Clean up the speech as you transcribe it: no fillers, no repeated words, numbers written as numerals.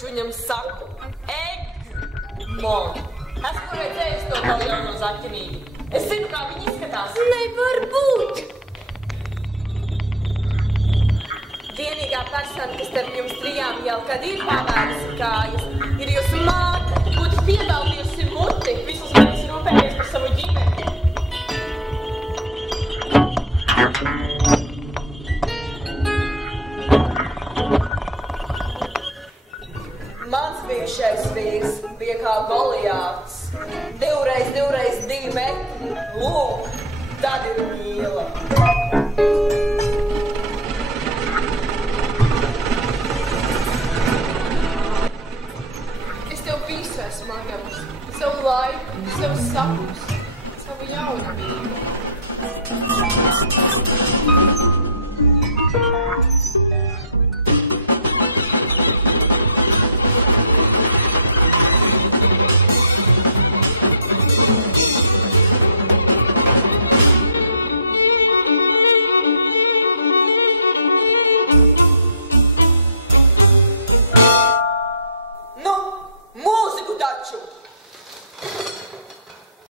taču viņam saku, Egmont. Esmu redzējis to tavu jauno zaķenīti. Es zinu, kā viņi izskatās. Nevar būt! Vienīgā persona, kas starp jums trijām jau kad ir pavērusi kājas, ir jūsu māte. Būtu piebaldījusi muti, visus manis rūpēties par savu ģimeni. Mans bijušais vīrs bija kā Goliāts. 2x2 metri. Lūk, tad ir mīla. Es tev visu esmu devusi. Savu laiku, savus sapņus, savu jaunamību.